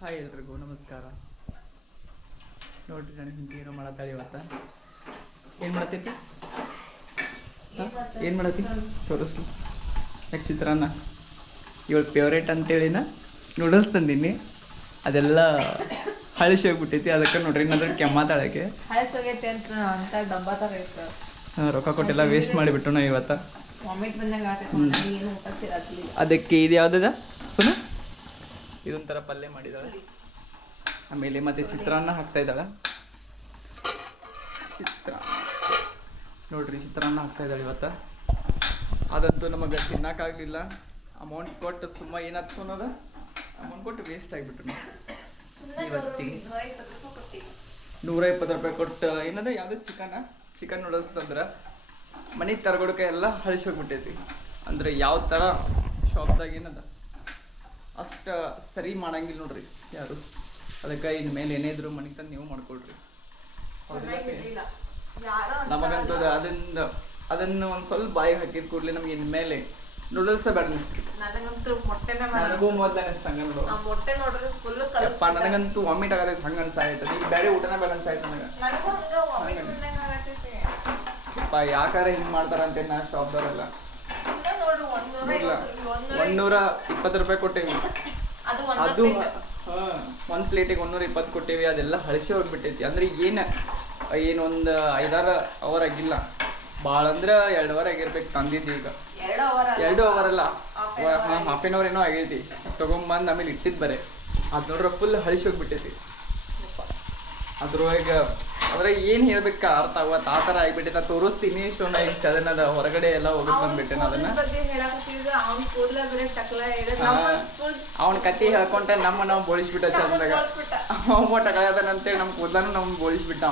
Hi ಎಲ್ರಿಗೂ ನಮಸ್ಕಾರ. ನೋಡ್ರಿ ನಾನು ಹಿಂಗೆ ಏನೋ ಮಾಡತ್ತಾಳೆ ಇವತ್ತು. ಏನು ಮಾಡತ್ತೈತಿ? ಏನು ಮಾಡತ್ತಿ ತೋರಿಸ್ಲಿ. ಯಾಕೆ ಚಿತ್ರಾನ್ನ ಇವಳು ಫೇವ್ರೇಟ್ ಅಂತೇಳಿನ ನೂಡಲ್ಸ್ ತಂದೀನಿ, ಅದೆಲ್ಲ ಹಳಸಿ ಹೋಗ್ಬಿಟ್ಟೈತಿ. ಅದಕ್ಕೆ ನೋಡ್ರಿ ಏನಾದ್ರೂ ಕೆಮ್ಮಾತಾಳಕ್ಕೆ ರೊಕ್ಕ ಕೊಟ್ಟೆಲ್ಲ ವೇಸ್ಟ್ ಮಾಡಿಬಿಟ್ಟು ನಾವು ಇವತ್ತು. ಅದಕ್ಕೆ ಇದು ಯಾವುದದ ಸುಮ್ಮ ಇದೊಂಥರ ಪಲ್ಯ ಮಾಡಿದಾಳೆ. ಆಮೇಲೆ ಮತ್ತೆ ಚಿತ್ರಾನ್ನ ಹಾಕ್ತಾ ಇದ್ದಾಳೆ. ನೋಡ್ರಿ ಚಿತ್ರಾನ್ನ ಹಾಕ್ತಾ ಇದ್ದಾಳೆ ಇವತ್ತು. ಅದಂತೂ ನಮಗೆ ತಿನ್ನೋಕ್ಕಾಗಲಿಲ್ಲ. ಅಮೌಂಟ್ ಕೊಟ್ಟು ಸುಮ್ಮ ಏನಾಯ್ತು ಅನ್ನೋದ ಅಮೌಂಟ್ ಕೊಟ್ಟು ವೇಸ್ಟ್ ಆಗಿಬಿಟ್ರು. ಇವತ್ತಿಗೆ 120 ರೂಪಾಯಿ ಕೊಟ್ಟು ಏನದ ಯಾವುದೋ ಚಿಕನ್ ನೂಡಲ್ಸ್ ತಂದ್ರೆ ಮನೆಗೆ ತರಗೊಡಕ್ಕೆ ಎಲ್ಲ ಹಳಿಸಿ ಹೋಗ್ಬಿಟ್ಟೈತಿ. ಅಂದರೆ ಯಾವ ಥರ ಶಾಪ್ದಾಗ ಏನದ ಅಷ್ಟು ಸರಿ ಮಾಡಂಗಿಲ್ಲ ನೋಡ್ರಿ ಯಾರು. ಅದಕ್ಕೆ ಇನ್ನು ಮೇಲೆ ಏನೇ ಇದ್ರು ಮನೆಗೆ ತಂದು ನೀವು ಮಾಡ್ಕೊಳ್ರಿ. ನಮಗಂತೂ ಅದನ್ನು ಒಂದು ಸ್ವಲ್ಪ ಬಾಯಿಗೆ ಹಾಕಿದ ಕೂಡಲೇ ನಮ್ಗೆ ಇನ್ಮೇಲೆ ನೂಡಲ್ಸ್ ಬೇಡ ಅನಿಸ್ಬಿಟ್ಟು. ನನಗೂ ಮೊದಲು ಅನಿಸ್ತಂಗ ನೋಡು. ನನಗಂತೂ ವಾಮಿಟ್ ಆಗತೈತೆ ಹಂಗೆ ಅನ್ಸಾಯ್ತದೆ. ಈಗ ಬೇರೆ ಊಟನ ಬೇಡ ಅನ್ಸಾಯ್ತು ನನಗೆ. ಯಾಕಾರ ಹಿಂಗೆ ಮಾಡ್ತಾರಂತೆ ನಾ ಶಾಪ್ದವರೆಲ್ಲ. 120 ರೂಪಾಯಿ ಕೊಟ್ಟೇವಿ. ಅದು ಒಂದು ಪ್ಲೇಟಿಗೆ 120 ಕೊಟ್ಟೇವಿ. ಅದೆಲ್ಲ ಹಳಸಿ ಹೋಗ್ಬಿಟ್ಟೈತಿ. ಅಂದ್ರೆ ಏನೊಂದು 5-6 ಅವರ್ ಆಗಿಲ್ಲ. ಭಾಳ ಅಂದ್ರೆ 2 ಅವರ್ ಆಗಿರ್ಬೇಕು ತಂದಿದ್ದು. ಈಗ 2 ಅವರ್ ಅಲ್ಲ, ಹಾಫ್ ಆನ್ ಅವರ್ ಏನೋ ಆಗೈತಿ. ತೊಗೊಂಬಂದು ಆಮೇಲೆ ಇಟ್ಟಿದ್ದು ಬರೀ ಅದು ನೋಡ್ರೆ ಫುಲ್ ಹಳಸಿ ಹೋಗ್ಬಿಟ್ಟೈತಿ. ಅದ್ರೊಳಗೆ ಏನು ಹೇಳ್ಬೇಕ ಅರ್ಥ ಆಗುತ್ತ ಆ ಥರ ಆಗಿಬಿಟ್ಟೈತೆ. ತೋರಿಸ್ತೀನಿ ಇಷ್ಟೊಂದು ಈಗ ಅದನ್ನದ ಹೊರಗಡೆ ಎಲ್ಲ ಹೋಗೋದು ಬಂದ್ಬಿಟ್ಟೆ. ಅದನ್ನ ಅವ್ನ ಕತ್ತಿ ಹೇಳ್ಕೊಂಡ ನಾವು ಬೋಳಿಸ್ಬಿಟ್ಟ ಚಂದಾಗ. ಅವ ಟಕಳದನಂತೇಳಿ ನಮ್ಮ ಕೂದಲನ್ನು ನಾವು ಬೋಳಿಸ್ಬಿಟ್ಟ.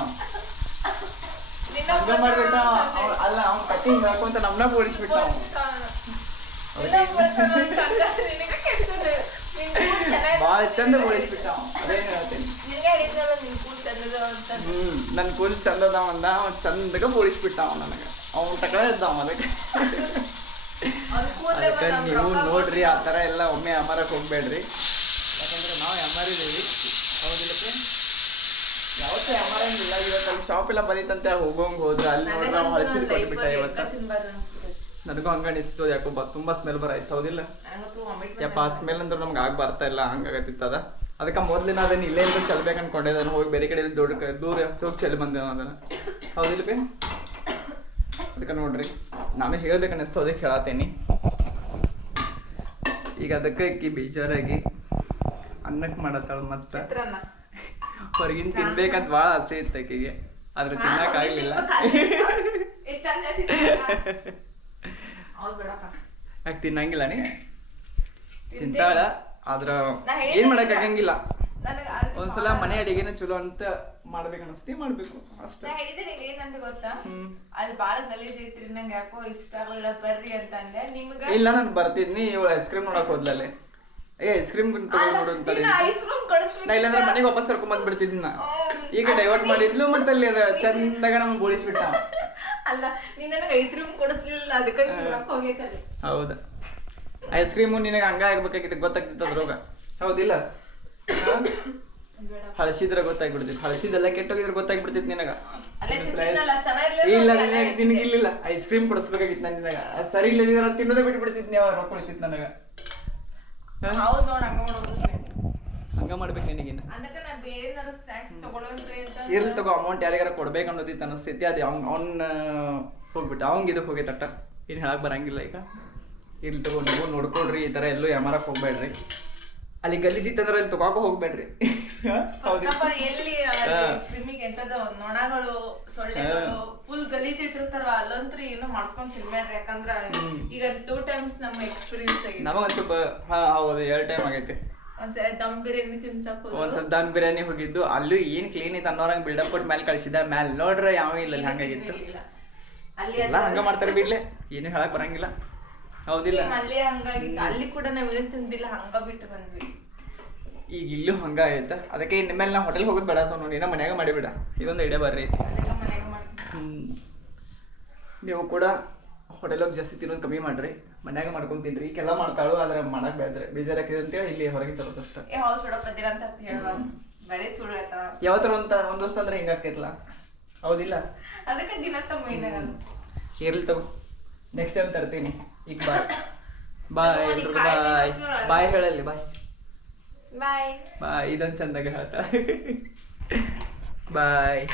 ಹಂಗ ಮಾಡ್ಬಿಟ್ಟ. ಅಲ್ಲ ಅವ್ನ ಕತ್ತಿ ಹೇಳ್ಕೊಂತ ನಮ್ಮನ್ನ ಬೋಳಿಸ್ಬಿಟ್ಟ. ಭಾಳ ಚಂದ ಬೋಳಿಸ್ಬಿಟ್ಟ. ಅದೇನು ಹೇಳ್ತೀನಿ, ನನ್ನ ಕೂಲ್ ಚಂದ ಅದಾವ ಅಂದ. ಅವ ಚಂದಗ ಬೋಳಿಸ್ಬಿಟ್ಟ ಅವ ನನಗೆ. ಅವ್ನು ಟಕಳ ಇದ್ದಾವ. ಅದಕ್ಕೆ ನೀವು ನೋಡ್ರಿ ಆ ಥರ ಎಲ್ಲ ಒಮ್ಮೆ ಅಮರಕ್ಕೆ ಹೋಗ್ಬೇಡ್ರಿ. ಯಾಕಂದ್ರೆ ನಾವು ಅಮರಿದ್ದೀವಿ. ಹೌದಿಲ್ಲಕ್ಕೆ ಯಾವತ್ತೂ ಅಮರಂಗಿಲ್ಲ. ಇವತ್ತು ಅಲ್ಲಿ ಶಾಪ್ ಎಲ್ಲ ಬಂದಿತ್ತಂತೆ ಹೋಗೋಂಗೆ ಹೋದ್ರೆ ಅಲ್ಲಿ ನೋಡ್ರಿ ನಾವು ಹಳಸಿದ್ ಕೊಟ್ಬಿಟ್ಟ. ಇವತ್ತು ನನಗೂ ಹಂಗ ಅನಿಸ್ತು. ಯಾಕೋ ತುಂಬ ಸ್ಮೆಲ್ ಬರಾಯ್ತು. ಹೌದಿಲ್ಲ ಯಪ್ಪ, ಆ ಸ್ಮೆಲ್ ಅಂದ್ರೆ ನಮ್ಗೆ ಆಗಿ ಬರ್ತಾ ಇಲ್ಲ. ಹಂಗಾಗತ್ತಿತ್ತದ. ಅದಕ್ಕೆ ಮೊದಲಿನ ಅದನ್ನು ಇಲ್ಲೇ ಇಂದ ಚೆಲ್ಬೇಕು ಅನ್ಕೊಂಡೆ. ಅದನ್ನು ಹೋಗಿ ಬೇರೆ ಕಡೆ ದೂರ ಸೋಗಿ ಚೆಲ್ಲಿ ಬಂದೆ ಅದನ್ನು. ಹೌದಿಲ್ಲ ಬೇ? ಅದಕ್ಕೆ ನೋಡ್ರಿ ನಾನು ಹೇಳ್ಬೇಕು ಅನ್ನಿಸ್ತು, ಅದಕ್ಕೆ ಹೇಳತ್ತೇನಿ. ಈಗ ಅದಕ್ಕೆ ಅಕ್ಕಿ ಬೇಜಾರಾಗಿ ಅನ್ನಕ್ಕೆ ಮಾಡತ್ತಾಳ. ಮತ್ತೆ ಹೊರಗಿನ ತಿನ್ಬೇಕಂತ ಭಾಳ ಆಸೆ ಇತ್ತು ಅಕ್ಕಿಗೆ. ಆದ್ರೆ ತಿನ್ನಕ್ಕಾಗಲಿಲ್ಲ. ಯಾಕೆ ತಿನ್ನಂಗಿಲ್ಲ ನೀ? ತಿಂತಾಳ. ಆದ್ರ ಏನ್ ಮಾಡಕ್ ಆಗಂಗಿಲ್ಲ. ಒಂದ್ಸಲ ಮನೆ ಅಡಿಗೆನ ಚಲೋ ಅಂತ ಮಾಡ್ಬೇಕು ಅನಿಸ್ತಿ ಮಾಡ್ಬೇಕು ಅಷ್ಟೇ. ಇಲ್ಲ ನಾನು ಬರ್ತಿದ್ನಿ. ಇವಳು ಐಸ್ ಕ್ರೀಮ್ ನೋಡಕ್ ಹೋದ್ಲಲ್ಲಿ. ಐಸ್ ಕ್ರೀಮ್ ನೋಡು ಅಂತ. ನಾ ಇಲ್ಲಾಂದ್ರೆ ಮನೆಗೆ ವಾಪಸ್ ಕರ್ಕೊಂಡ್ ಬಂದ್ಬಿಡ್ತಿದ್ನ. ಈಗ ಡೈವರ್ಟ್ ಮಾಡಿದ್ಲು. ಮತ್ತೆ ಅಲ್ಲಿ ಅದ ಚಂದಾಗ ನಮ್ಗೆ ಬೋಳಿಸ್ಬಿಟ್ಟ. ಹೌದಾ, ಐಸ್ ಕ್ರೀಮು ನಿನಗೆ ಹಂಗ ಆಗ್ಬೇಕಾಗಿತ್ತು. ಗೊತ್ತಾಗ್ತಿತ್ತು ಅದ್ರೋಗ. ಹೌದಿಲ್ಲ? ಹಳಸಿದ್ರೆ ಗೊತ್ತಾಗ್ಬಿಡ್ತಿತ್ತು. ಹಳಸಿದೆಲ್ಲ ಕೆಟ್ಟೋಗಿದ್ರೆ ಗೊತ್ತಾಗ್ಬಿಡ್ತಿತ್ತು ನಿನಗ. ಇಲ್ಲ ನಿನಗಿಲ್ಲ ಐಸ್ ಕ್ರೀಮ್ ಕೊಡಿಸ್ಬೇಕಾಗಿತ್ತು ನಾನು ನಿನಗ. ಅದು ಸರಿ ಇಲ್ಲ ತಿನ್ನೋದೇ ಬಿಟ್ಬಿಡ್ತಿತ್ತು. ನೀವು ರೊಕ್ಕ ಕೊಡ್ತಿತ್ತು ನನಗ. ಹಂಗ ಮಾಡ್ಬೇಕು ನಿನಗೇನು ಇರ್ಲಿ ತಗೋ. ಅಮೌಂಟ್ ಯಾರಿಗಾರ ಕೊಡ್ಬೇಕು ಅನ್ನೋದಿತ್ತು ಅನಿಸ್ತೈತಿ. ಅದು ಅವ್ನ ಹೋಗ್ಬಿಟ್ಟು ಅವಂಗ ಇದಕ್ಕೆ ಹೋಗೈತಟ್ಟ. ಏನು ಹೇಳಕ್ ಬರಂಗಿಲ್ಲ. ಈಗ ಇರ್ಲಿ ತಗೋ. ನೀವು ನೋಡ್ಕೊಳ್ರಿ. ಈ ಥರ ಎಲ್ಲೂ ಯಾಮಾರಕ್ಕೆ ಹೋಗ್ಬೇಡ್ರಿ. ಅಲ್ಲಿ ಗಲೀಜಿತ್ತಂದ್ರೆ ಅಲ್ಲಿ ತಗೋಕೋ ಹೋಗ್ಬೇಡ್ರಿ. ಫುಲ್ ಗಲೀಜ್ ಇಟ್ಟಿರ್ತಾರ ಅಲ್ಲಂತ್ರಿ ಏನೋ ಮಾಡ್ಸ್ಕೊಂಡ್ ತಿನ್ಬೇಡ್ರಿ. ಯಾಕಂದ್ರ ಈಗ 2 times ನಮ್ಮ ಎಕ್ಸ್ಪೀರಿಯನ್ಸ್ ಆಗಿದೆ. ನಮಗಂತೂ ಹೌದು 2 ಟೈಮ್ ಆಗೈತಿ. ಒಂದ್ಸಲ ದಮ್ ಬಿರಿಯಾನಿ ತಿನ್ಸಕ್ ಒಂದ್ಸಲ ದಮ್ ಬಿರಿಯಾನಿ ಹೋಗಿದ್ದು. ಅಲ್ಲೂ ಏನ್ ಕ್ಲೀನ್ ಐತೆ ಅನ್ನೋರಂಗ್ ಬಿಲ್ಡಪ್ ಕೊಟ್ಟು ಮೇಲೆ ಕಳ್ಸಿದ. ಮ್ಯಾಲ ನೋಡ್ರ ಯಾವ ಇಲ್ಲ ಹಂಗಾಗಿತ್ತು. ಎಲ್ಲ ಹಂಗ ಮಾಡ್ತಾರೆ ಬಿಡ್ಲೆ. ಏನು ಹೇಳಕ್ ಬರಂಗಿಲ್ಲ. ಹೌದಿಲ್ಲ? ಅಲ್ಲಿ ಹಂಗಾಗಿತ್ತು. ಅಲ್ಲಿ ಕೂಡ ನಾವ್ ಏನ್ ತಿಂದಿಲ್ಲ, ಹಂಗ ಬಿಟ್ಟು ಬಂದ್ವಿ. ಈಗ ಇಲ್ಲೂ ಹಂಗ ಆಯ್ತ. ಅದಕ್ಕೆ ಇನ್ಮೇಲೆ ನಾ ಹೋಟೆಲ್ ಹೋಗೋದು ಬೇಡ. ಸೊ ನೀನ ಮನ್ಯಾಗ ಮಾಡಿಬಿಡ. ಇದೊಂದು ಐಡಿಯಾ ಬರ್ರಿ ಐತಿ. ನೀವು ಕೂಡ ಹೋಟೆಲ್ ಹೋಗಿ ಜಾಸ್ತಿ ತಿನ್ನೋದು ಕಮ್ಮಿ ಮಾಡ್ರಿ. ಮನ್ಯಾಗ ಮಾಡ್ಕೊಂಡ್ ತಿನ್ರಿ ಈಗೆಲ್ಲ ಮಾಡ್ತಾಳು ಆದ್ರೆ ಮಾಡಕ್ ಬೇಜಾರಾಕಿದೆ ಅಂತೇಳಿ ಇಲ್ಲಿ ಹೊರಗೆ ತರೋದು ಅಷ್ಟ. ಹೌದು ಬಿಡಪ್ಪದಿರ ಅಂತ ಹೇಳ್ಬಾರ್ದು, ಬರೀ ಸುಳ್ಳು ಆಯ್ತದ. ಯಾವತ್ತರ ಒಂದ್ ವಸ್ತು ಅಂದ್ರೆ ಹಿಂಗಾಕೈತ್ಲ, ಹೌದಿಲ್ಲ? ಅದಕ್ಕೆ ದಿನ ಮೇನ್ ಆಗಲ್ಲ. ಇರ್ಲಿ ತಗೋ, ನೆಕ್ಸ್ಟ್ ಟೈಮ್ ತರ್ತೀನಿ. ಈಗ ಬಾಯ್ ಎಲ್ರಿಗೂ ಬಾಯ್ ಬಾಯ್ ಹೇಳಲ್ಲಿ ಬಾಯ್ ಬಾಯ್ ಬಾಯ್. ಇದೊಂದು ಚಂದಾಗ ಹೇಳ್ತಾ ಬಾಯ್.